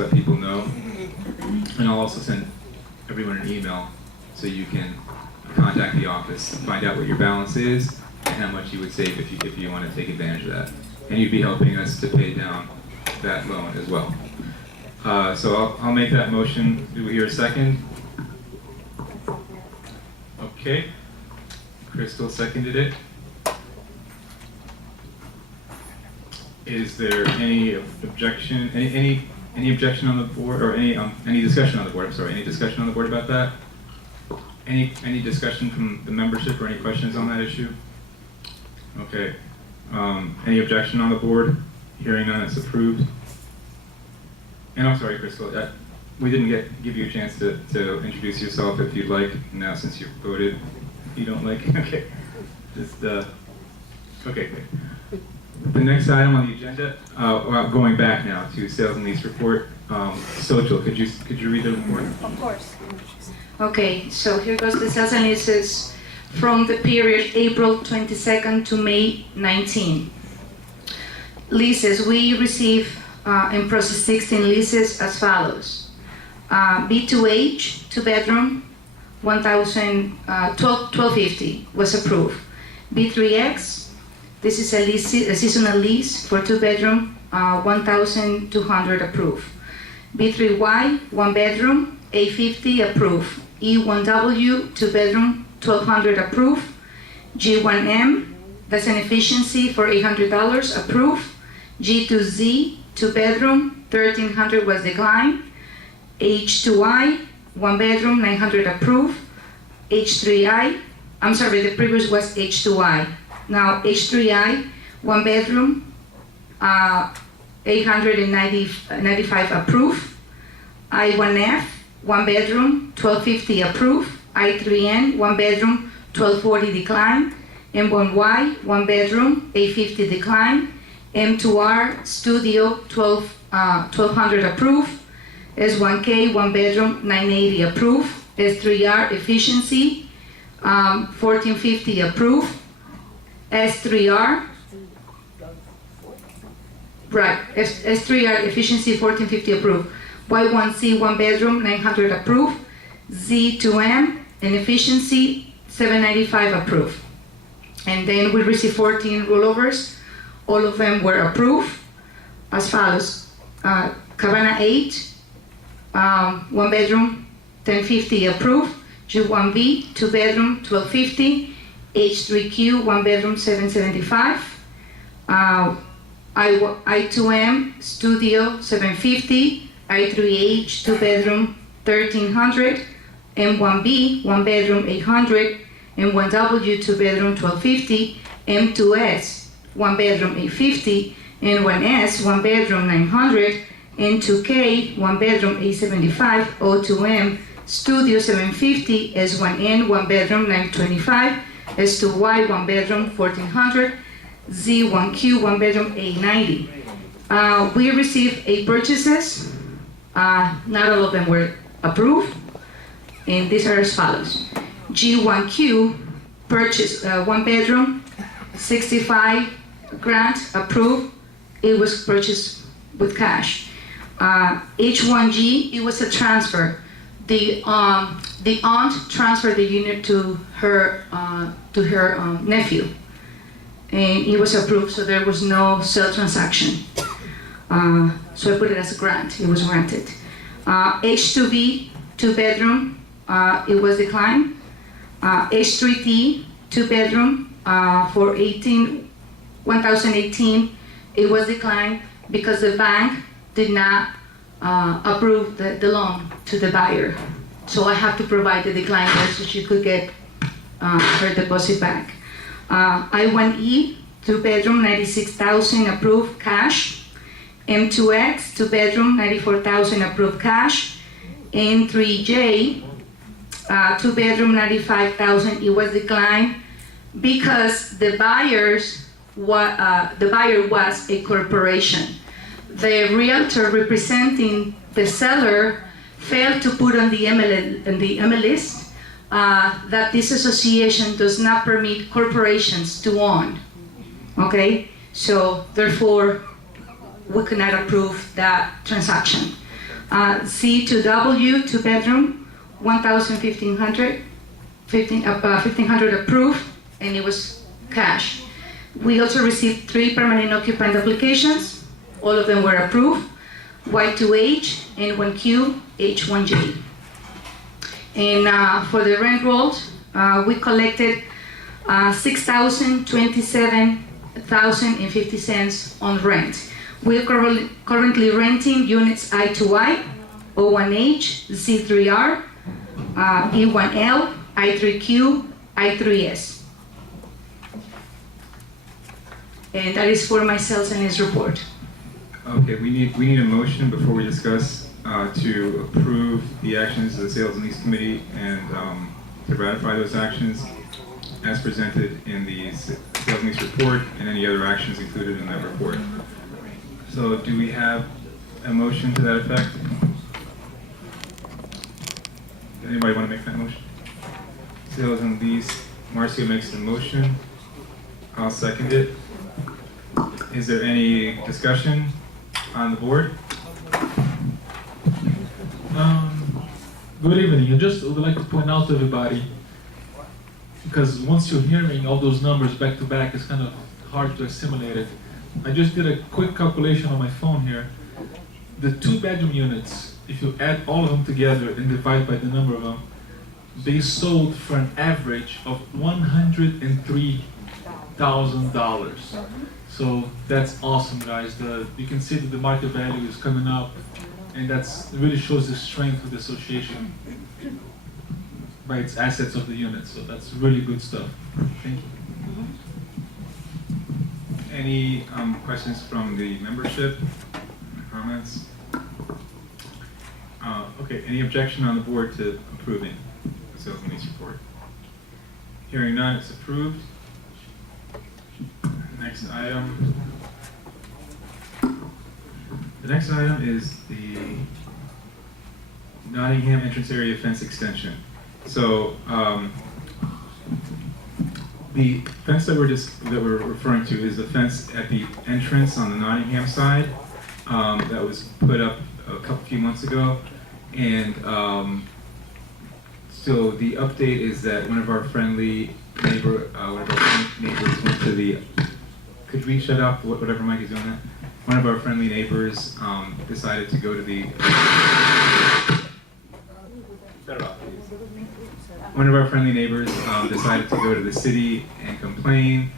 let people know. And I'll also send everyone an email so you can contact the office, find out what your balance is, and how much you would save if you want to take advantage of that. And you'd be helping us to pay down that loan as well. So I'll make that motion. Do we hear a second? Okay. Crystal seconded it. Is there any objection? Any objection on the board, or any discussion on the board? I'm sorry. Any discussion on the board about that? Any discussion from the membership or any questions on that issue? Okay. Any objection on the board? Hearing none, it's approved. And I'm sorry, Crystal, we didn't give you a chance to introduce yourself if you'd like, now since you voted. If you don't like, okay. Just, okay, great. The next item on the agenda, going back now to sales and lease report. Sochil, could you read the report? Of course. Okay, so here goes the sales and leases from the period April 22nd to May 19. Leases, we receive and process 16 leases as follows. B2H, 2-bedroom, 1250 was approved. B3X, this is a seasonal lease for 2-bedroom, 1,200 approved. B3Y, 1-bedroom, 850 approved. E1W, 2-bedroom, 1,200 approved. G1M, that's an efficiency for $800 approved. G2Z, 2-bedroom, 1,300 was declined. H2I, 1-bedroom, 900 approved. H3I, I'm sorry, the previous was H2I. Now H3I, 1-bedroom, 895 approved. I1F, 1-bedroom, 1,250 approved. I3N, 1-bedroom, 1,240 declined. M1Y, 1-bedroom, 850 declined. M2R, studio, 1,200 approved. S1K, 1-bedroom, 980 approved. S3R, efficiency, 1,450 approved. S3R, right, S3R, efficiency, 1,450 approved. Y1C, 1-bedroom, 900 approved. Z2M, an efficiency, 795 approved. And then we received 14 rollovers. All of them were approved as follows. Cabana 8, 1-bedroom, 1,050 approved. G1B, 2-bedroom, 1,250. H3Q, 1-bedroom, 775. I2M, studio, 750. I3H, 2-bedroom, 1,300. M1B, 1-bedroom, 800. M1W, 2-bedroom, 1,250. M2S, 1-bedroom, 850. N1S, 1-bedroom, 900. N2K, 1-bedroom, 875. O2M, studio, 750. S1N, 1-bedroom, 925. S2Y, 1-bedroom, 1,400. Z1Q, 1-bedroom, 890. We received 8 purchases. Not all of them were approved. And these are as follows. G1Q purchased 1-bedroom, 65 grand approved. It was purchased with cash. H1G, it was a transfer. The aunt transferred the unit to her nephew, and it was approved. So there was no sale transaction. So I put it as a grant. It was granted. H2B, 2-bedroom, it was declined. H3T, 2-bedroom, for 1,018, it was declined because the bank did not approve the loan to the buyer. So I have to provide the decline so she could get her deposit back. I1E, 2-bedroom, 96,000 approved cash. M2X, 2-bedroom, 94,000 approved cash. N3J, 2-bedroom, 95,000. It was declined because the buyer was a corporation. The realtor representing the seller failed to put on the MLS that this association does not permit corporations to own. Okay, so therefore we could not approve that transaction. C to W, 2-bedroom, 1,500, 1,500 approved, and it was cash. We also received 3 permanent occupant applications. All of them were approved. Y2H, N1Q, H1J. And for the rent rolls, we collected $6,027.50 on rent. We're currently renting units I2I, O1H, Z3R, E1L, I3Q, I3S. And that is for my sales and its report. Okay, we need a motion before we discuss to approve the actions of the Sales and Lease Committee and to ratify those actions as presented in the Sales and Lease report and any other actions included in that report. So do we have a motion to that effect? Anybody want to make that motion? Sales and Lease, Marcio makes the motion. I'll second it. Is there any discussion on the board? Good evening. I just would like to point out to everybody, because once you're hearing all those numbers back to back, it's kind of hard to assimilate it. I just did a quick calculation on my phone here. The 2-bedroom units, if you add all of them together and divide by the number of them, they sold for an average of $103,000. So that's awesome, guys. You can see that the market value is coming up, and that's really shows the strength of the association by its assets of the unit. So that's really good stuff. Thank you. Any questions from the membership? Comments? Okay, any objection on the board to approving the Sales and Lease report? Hearing none, it's approved. Next item. The next item is the Nottingham entrance area fence extension. So the fence that we're referring to is the fence at the entrance on the Nottingham side that was put up a few months ago, and so the update is that one of our friendly neighbors went to the. Could we shut off whatever Mike is doing that? One of our friendly neighbors decided to go to the. Shut it off. One of our friendly neighbors decided to go to the city and complain,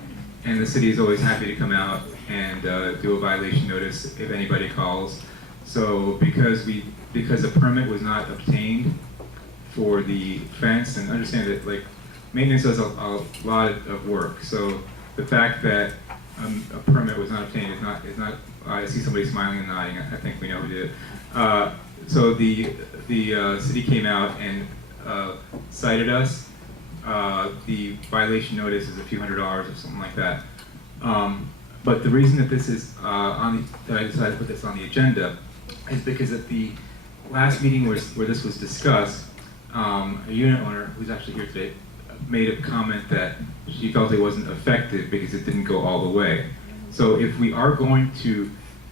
and the city is always happy to come out and do a violation notice if anybody calls. So because a permit was not obtained for the fence, and understand that like maintenance does a lot of work. So the fact that a permit was not obtained is not. I see somebody smiling and nodding. I think we know who did it. So the city came out and cited us. The violation notice is a few $100s or something like that. But the reason that this is that I decided to put this on the agenda is because at the last meeting where this was discussed, a unit owner who's actually here today made a comment that she felt it wasn't effective because it didn't go all the way. So if we are going to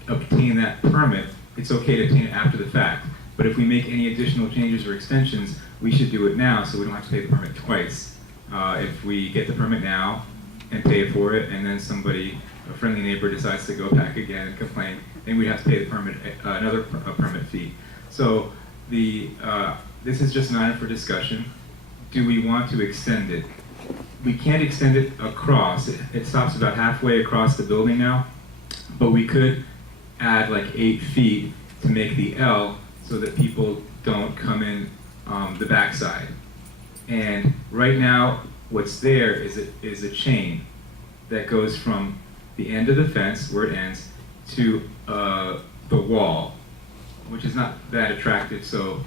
obtain that permit, it's okay to obtain it after the fact. But if we make any additional changes or extensions, we should do it now so we don't have to pay the permit twice. If we get the permit now and pay for it, and then somebody, a friendly neighbor, decides to go back again and complain, then we have to pay the permit, another permit fee. So this is just an item for discussion. Do we want to extend it? We can't extend it across. It stops about halfway across the building now, but we could add like 8 feet to make the L so that people don't come in the backside. And right now, what's there is a chain that goes from the end of the fence, where it ends, to the wall, which is not that attractive. So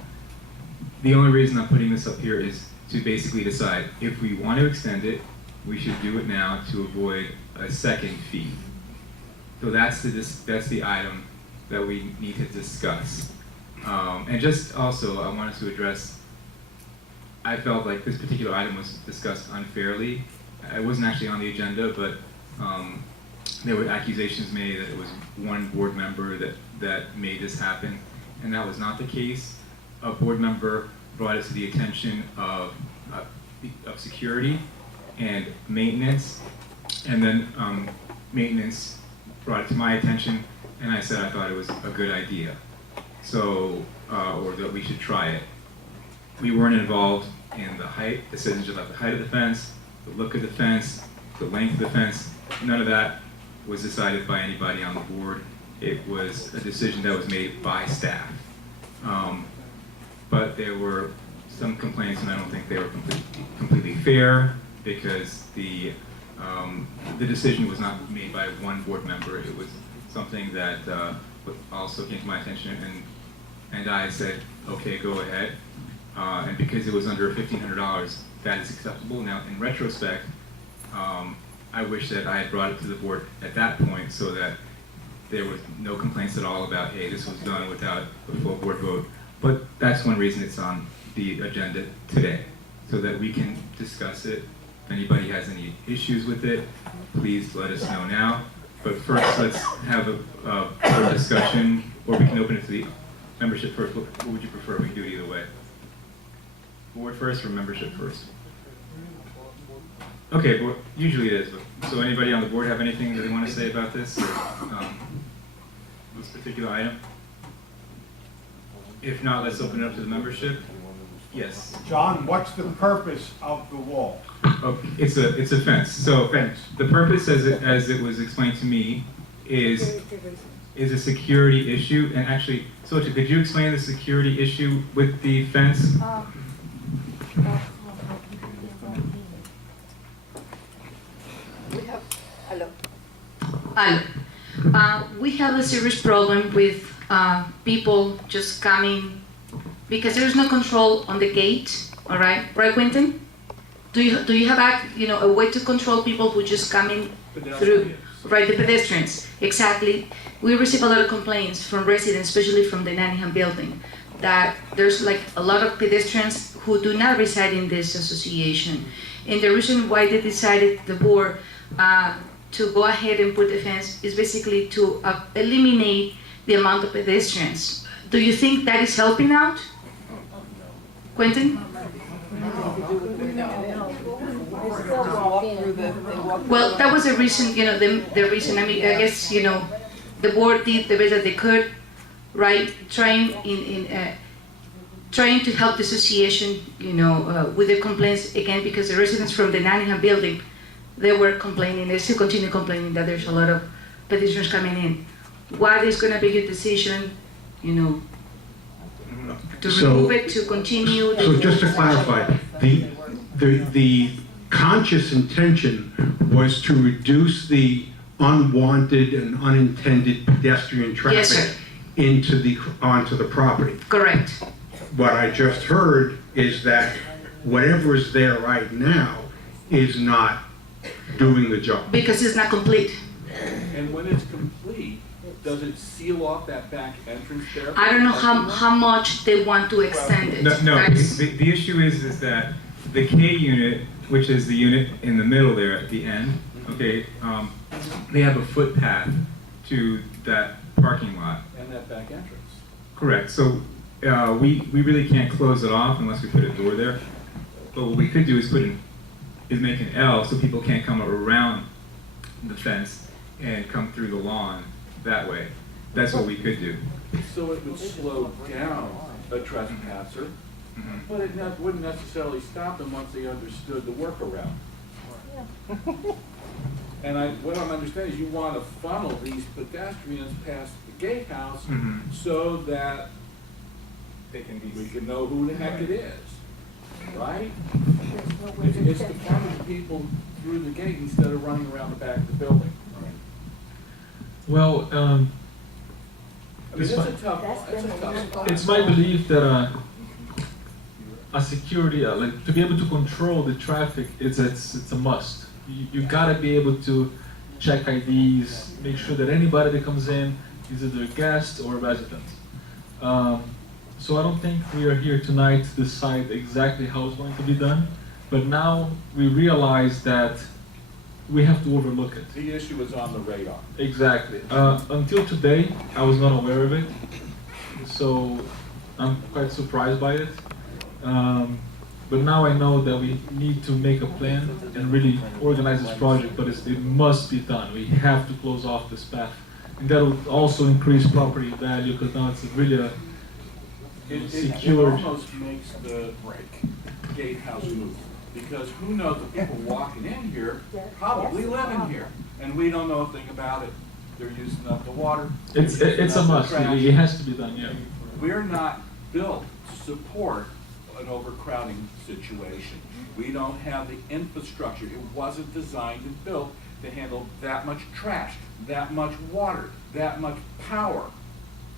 the only reason I'm putting this up here is to basically decide if we want to extend it, we should do it now to avoid a second fee. So that's the item that we need to discuss. And just also, I wanted to address, I felt like this particular item was discussed unfairly. It wasn't actually on the agenda, but there were accusations made that it was one board member that made this happen. and that was not the case. A board member brought it to the attention of security and maintenance, and then maintenance brought it to my attention, and I said I thought it was a good idea, so or that we should try it. We weren't involved in the height, decisions about the height of the fence, the look of the fence, the length of the fence. None of that was decided by anybody on the board. It was a decision that was made by staff. But there were some complaints, and I don't think they were completely fair, because the decision was not made by one board member. It was something that also came to my attention, and I said, okay, go ahead. And because it was under $1,500, that is acceptable. Now, in retrospect, I wish that I had brought it to the board at that point, so that there was no complaints at all about, hey, this was done without a full board vote. But that's one reason it's on the agenda today, so that we can discuss it. If anybody has any issues with it, please let us know now. But first, let's have a discussion, or we can open it to the membership first. What would you prefer? We can do it either way. Board first or membership first? Okay, but usually it is. So anybody on the board have anything that they want to say about this particular item? If not, let's open it up to the membership. Yes. John, what's the purpose of the wall? Oh, it's a fence. So Fence. the purpose, as it was explained to me, is a security issue. And actually, so could you explain the security issue with the fence? We have a serious problem with people just coming, because there's no control on the gate, all right? Right, Quentin? Do you have a way to control people who just come in through, right, the pedestrians? Exactly. We receive a lot of complaints from residents, especially from the Nanihan building, that there's like a lot of pedestrians who do not reside in this association. And the reason why they decided, the board, to go ahead and put the fence is basically to eliminate the amount of pedestrians. Do you think that is helping out? Quentin? Well, that was the reason, the reason, I guess, the board did the best that they could, right? Trying to help the association, with the complaints, again, because the residents from the Nanihan building, they were complaining, they still continue complaining that there's a lot of pedestrians coming in. What is going to be your decision, to remove it, to continue? So just to clarify, the conscious intention was to reduce the unwanted and unintended pedestrian Yes, sir. traffic onto the property. Correct. What I just heard is that whatever is there right now is not doing the job. Because it's not complete. And when it's complete, does it seal off that back entrance there? I don't know how much they want to extend it. No, That's- the issue is that the K unit, which is the unit in the middle there at the end, okay, they have a footpath to that parking lot. And that back entrance. Correct. So we really can't close it off unless we put a door there. But what we could do is make an L so people can't come around the fence and come through the lawn that way. That's what we could do. So it would slow down a trespasser, but it wouldn't necessarily stop them once they understood the workaround. And what I'm understanding is you want to funnel these pedestrians past the gatehouse so that They can be. we can know who the heck it is, right? It's to funnel people through the gate instead of running around the back of the building. Well, I mean, it's a tough spot. it's my belief that a security, like to be able to control the traffic, it's a must. You gotta be able to check IDs, make sure that anybody that comes in is either a guest or a resident. So I don't think we are here tonight to decide exactly how it's going to be done, but now we realize that we have to overlook it. The issue is on the radar. Exactly. Until today, I was not aware of it. so I'm quite surprised by it. But now I know that we need to make a plan and really organize this project, but it must be done. We have to close off this path. And that will also increase property value, because now it's really a It secured. almost makes the gatehouse move, because who knows, the people walking in here probably live in here, and we don't know a thing about it. They're using up the water. they're It's using a up the must. trash. It has to be done. Yeah. We're not built to support an overcrowding situation. We don't have the infrastructure. It wasn't designed and built to handle that much trash, that much water, that much power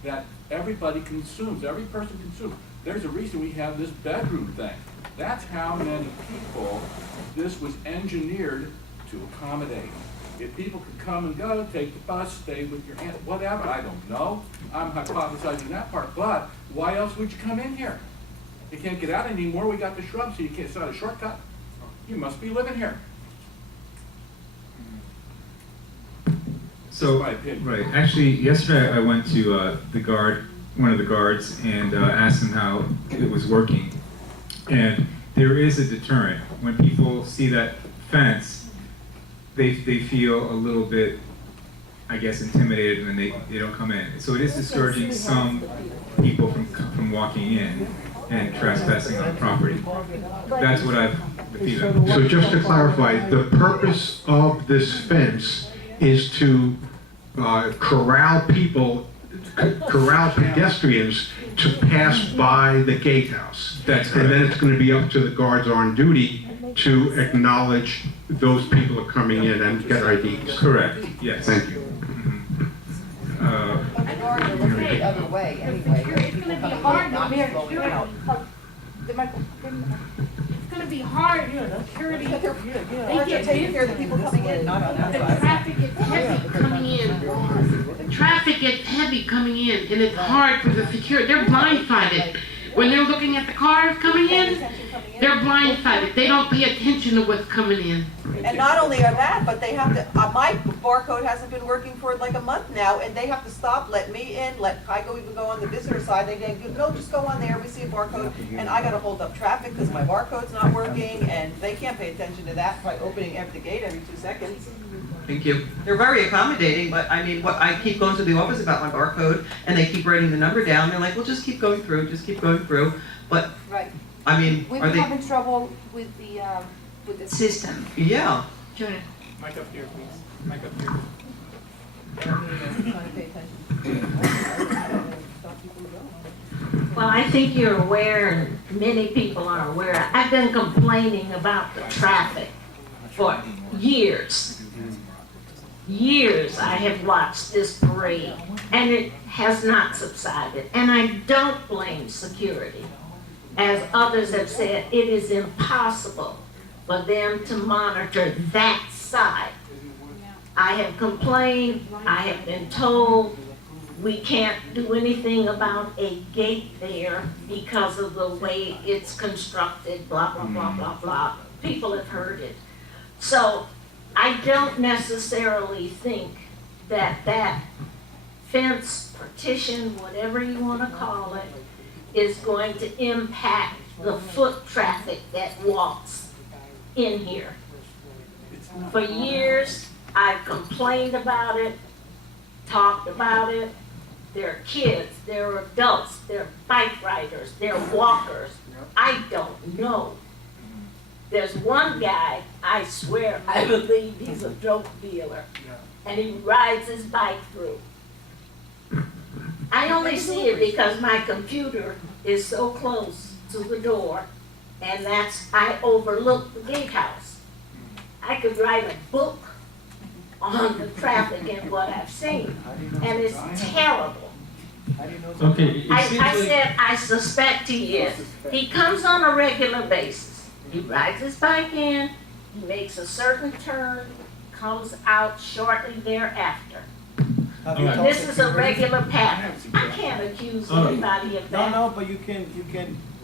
that everybody consumes, every person consumes. There's a reason we have this bedroom thing. That's how many people this was engineered to accommodate. If people could come and go, take the bus, stay with your aunt, whatever, I don't know. I'm hypothesizing that part, but why else would you come in here? You can't get out anymore, we got the shrubs, so you can't, it's not a shortcut. You must be living here. So, my opinion. right, actually, yesterday I went to one of the guards, and asked him how it was working. And there is a deterrent. When people see that fence, they feel a little bit, I guess, intimidated, and they don't come in. So it is discouraging some people from walking in and trespassing on property. That's what I've, the feeling. So just to clarify, the purpose of this fence is to corral pedestrians to pass by the gatehouse. That's And then correct. it's going to be up to the guards on duty to acknowledge those people are coming in and get IDs. Correct, yes. Thank you. The other way, anyway. It's gonna be hard to bear security. It's gonna be hard, security. They get Taking care of the people coming in, not on that The side. traffic gets heavy coming in. The traffic gets heavy coming in, and it's hard for the security. They're blindsided. When they're looking at the cars coming in, they're blindsided. They don't pay attention to what's coming in. And not only are that, but they have to, my barcode hasn't been working for like a month now, and they have to stop, let me in, let Kygo even go on the visitor side. They go, no, just go on there, we see a barcode, and I gotta hold up traffic because my barcode's not working, and they can't pay attention to that by opening the gate every 2 seconds. Thank you. They're very accommodating, but I mean, what, I keep going to the office about my barcode, and they keep writing the number down. They're like, well, just keep going through, just keep going through. But, Right. I mean, We've are been they, having trouble with the system. yeah. Junior. Mic up here, please. Mic up here. Trying to pay attention. Well, I think you're aware, and many people are aware, I've been complaining about the traffic for years. Years I have watched this parade, and it has not subsided. And I don't blame security. As others have said, it is impossible for them to monitor that side. I have complained, I have been told, we can't do anything about a gate there because of the way it's constructed, blah, blah, blah, blah, blah. People have heard it. So I don't necessarily think that that fence, partition, whatever you want to call it, is going to impact the foot traffic that walks in here. For years, I've complained about it, talked about it. There are kids, there are adults, there are bike riders, there are walkers. I don't know. There's one guy, I swear, I believe he's a dope dealer, and he rides his bike through. I only see it because my computer is so close to the door, and I overlook the gatehouse. I could write a book on the traffic and what I've seen, and it's terrible. Okay. It seems I like- said, I suspect he is. He comes on a regular basis. He rides his bike in, he makes a certain turn, comes out shortly thereafter. And this is a regular pattern. I can't accuse anybody of that. No, but you can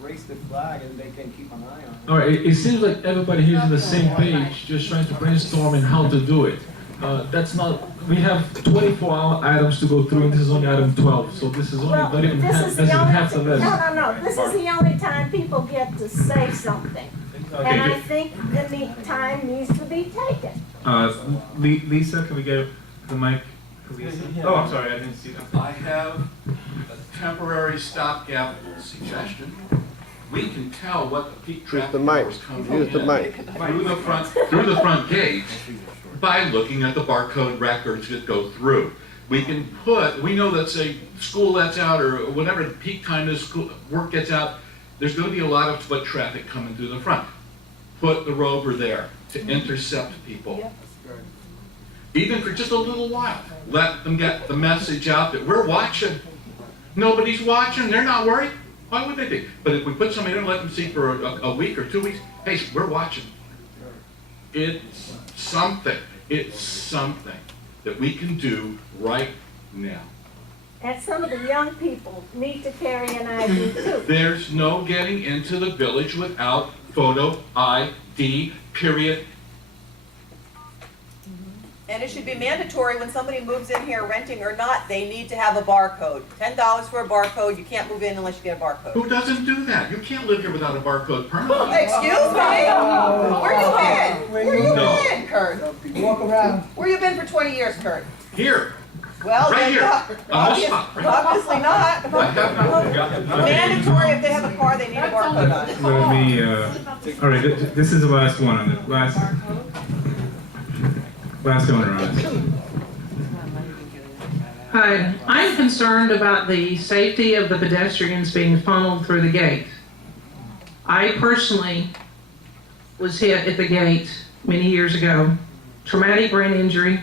raise the flag and they can keep an eye on it. All right, it seems like everybody here is on the same page, just trying to brainstorm on how to do it. That's not, we have 24 items to go through, and this is only item 12, so this is only, Well, not even this half, is less the than only, half the list. no, this is the only time people get to say something. And I Okay, think the time needs to be taken. Lisa, can we get the mic? to Lisa? Oh, I'm sorry, I didn't see that. I have a temporary stopgap suggestion. We can tell what the peak traffic hours coming in through the front gate by looking at the barcode records that go through. We can we know that say school lets out or whatever the peak time is, work gets out, there's going to be a lot of foot traffic coming through the front. Put the rover there to intercept people. Even for just a little while. Let them get the message out that we're watching. Nobody's watching, they're not worried. Why would they be? But if we put somebody in and let them see for a week or 2 weeks, hey, we're watching. It's something that we can do right now. And some of the young people need to carry an ID too. There's no getting into the village without photo ID, period. And it should be mandatory when somebody moves in here renting or not, they need to have a barcode. $10 for a barcode, you can't move in unless you get a barcode. Who doesn't do that? You can't live here without a barcode permit. Excuse me? Where you been? Where you No. been, Kurt? Walk around. Where you been for 20 years, Kurt? Here, Well, Right then, here, on this spot. obviously not. I have not. Mandatory, if they have a car, they need a barcode on it. Let me, all right, this is the last one on the last owner on this. Hi, I'm concerned about the safety of the pedestrians being funneled through the gate. I personally was hit at the gate many years ago, traumatic brain injury,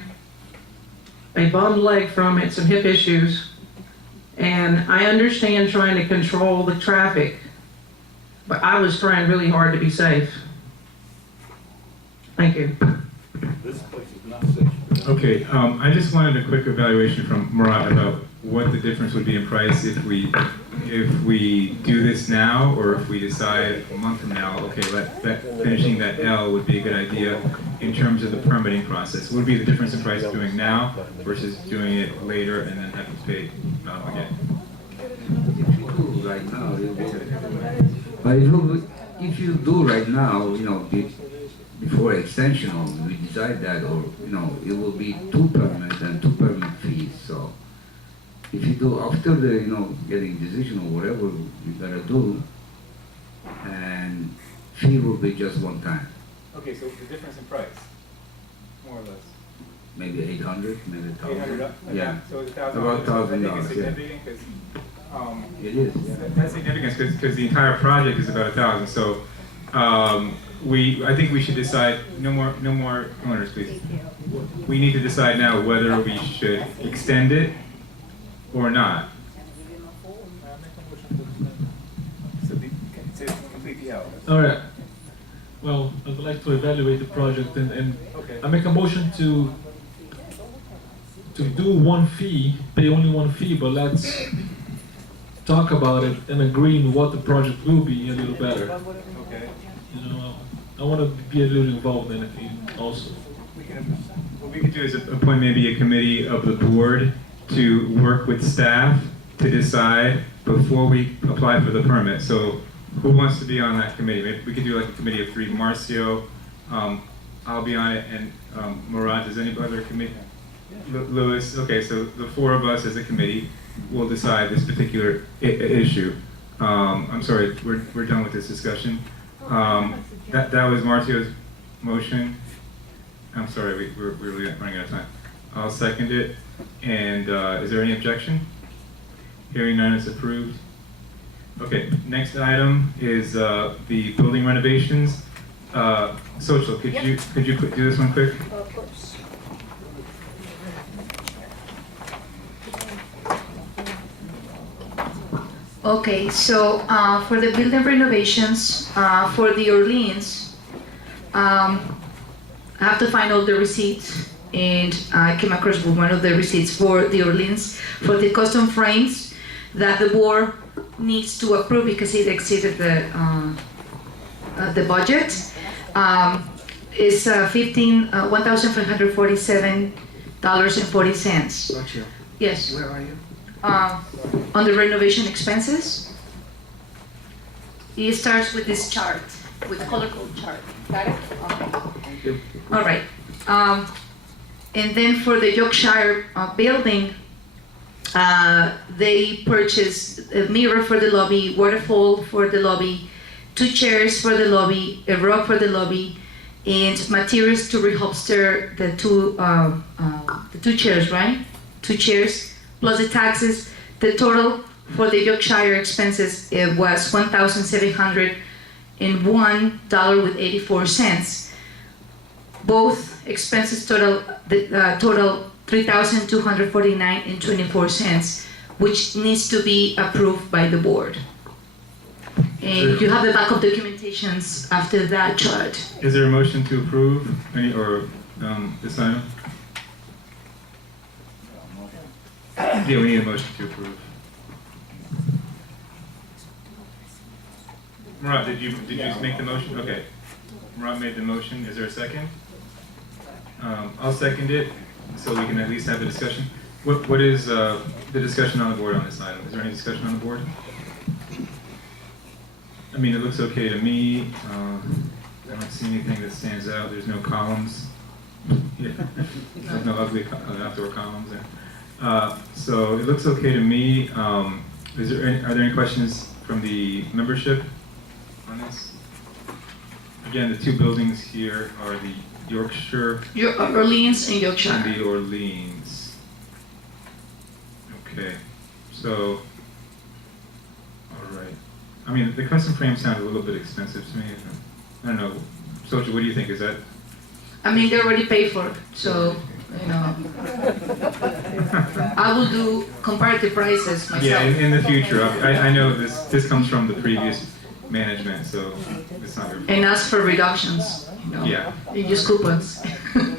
a bummed leg from it, some hip issues, and I understand trying to control the traffic, but I was trying really hard to be safe. Thank you. This place is not safe. Okay, I just wanted a quick evaluation from Murat about what the difference would be in price if we do this now, or if we decide a month from now, okay, finishing that L would be a good idea in terms of the permitting process. What would be the difference in price doing now versus doing it later and then having to pay again? Right now, but if you do right now, before extension, or we decide that, or it will be 2 permits and 2 permit fees. So if you do after the getting decision or whatever you gotta do, and fee will be just one time, Okay, so the difference in price, more or less. maybe 800, maybe 1,000. Yeah, So it's about $1,000. I think Yeah, it's significant because it is. Yeah. that's significant because the entire project is about 1,000. So I think we should decide. No more owners, please. We need to decide now whether we should extend it or not. So complete the L. All right. Well, I'd like to evaluate the project and Okay. I make a motion to do one fee, pay only one fee, but let's talk about it and agree on what the project will be a little better. Okay. I want to be a little involved in it also. What we could do is appoint maybe a committee of the board to work with staff to decide before we apply for the permit. So who wants to be on that committee? Maybe we could do like a committee of 3. Marcio, I'll be on it, and Murat, does any other committee? Louis, okay, so the 4 of us as a committee will decide this particular issue. I'm sorry, we're done with this discussion. That was Marcio's motion. I'm sorry, we're really running out of time. I'll second it. And is there any objection? Hearing none, it's approved. Okay, next item is the building renovations. Social, could you do this one quick? Of course. Okay, so for the building renovations for the Orleans, I have to find all the receipts, and I came across with one of the receipts for the Orleans for the custom frames that the board needs to approve because it exceeded the budget. is $1,547.40. Rocio, Yes. where are you? On the renovation expenses. It starts with this chart, with color code chart. Got it? Okay. All right. And then for the Yorkshire building, they purchased a mirror for the lobby, waterfall for the lobby, 2 chairs for the lobby, a rug for the lobby, and materials to reholster the two chairs, right? 2 chairs plus the taxes. The total for the Yorkshire expenses it was $1,701.84. Both expenses total $3,249.24, which needs to be approved by the board. And you have the backup documentations after that chart. Is there a motion to approve any, or this item? Yeah, we need a motion to approve. Murat, did you make the motion? Okay. Murat made the motion. Is there a second? I'll second it, so we can at least have a discussion. What is the discussion on the board on this item? Is there any discussion on the board? I mean, it looks okay to me. I don't see anything that stands out. There's no columns. Yeah. There's no ugly outdoor columns there. So it looks okay to me. Are there any questions from the membership on this? Again, the 2 buildings here are the Yorkshire Orleans and Yorkshire. and the Orleans. Okay, so, all right. I mean, the custom frame sounds a little bit expensive to me. I don't know. Soja, what do you think? Is that? I mean, they already paid for it, so, you know. I will do comparative prices myself. Yeah, in the future. I know this comes from the previous management, so it's not your fault. And ask for reductions, you know. Yeah. You use coupons. Right.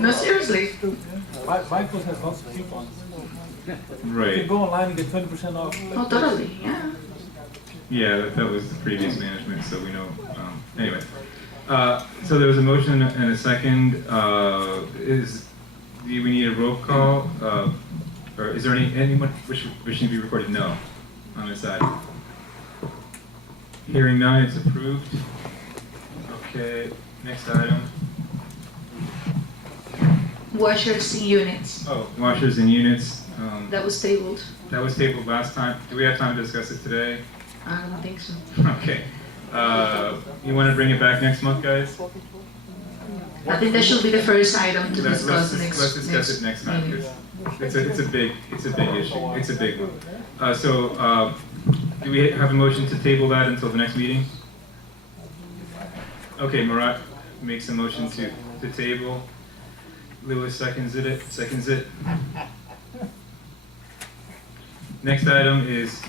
No, seriously. Michael's has lots of coupons. You Right. can go online and get 20% off. Oh, totally, yeah. Yeah, that was the previous management, so we know. Anyway, so there was a motion and a second. Do we need a roll call? Or is there anyone wishing to be recorded? No, on this side. Hearing none, it's approved. Okay, next item. Washers and units. Oh, washers and units. That was tabled. That was tabled last time. Do we have time to discuss it today? I don't think so. Okay. You want to bring it back next month, guys? I think that should be the first item to discuss next. Let's discuss it next time, meeting. because it's a big issue. It's a big one. Do we have a motion to table that until the next meeting? Okay, Murat makes a motion to table. Lewis seconds it. Next item is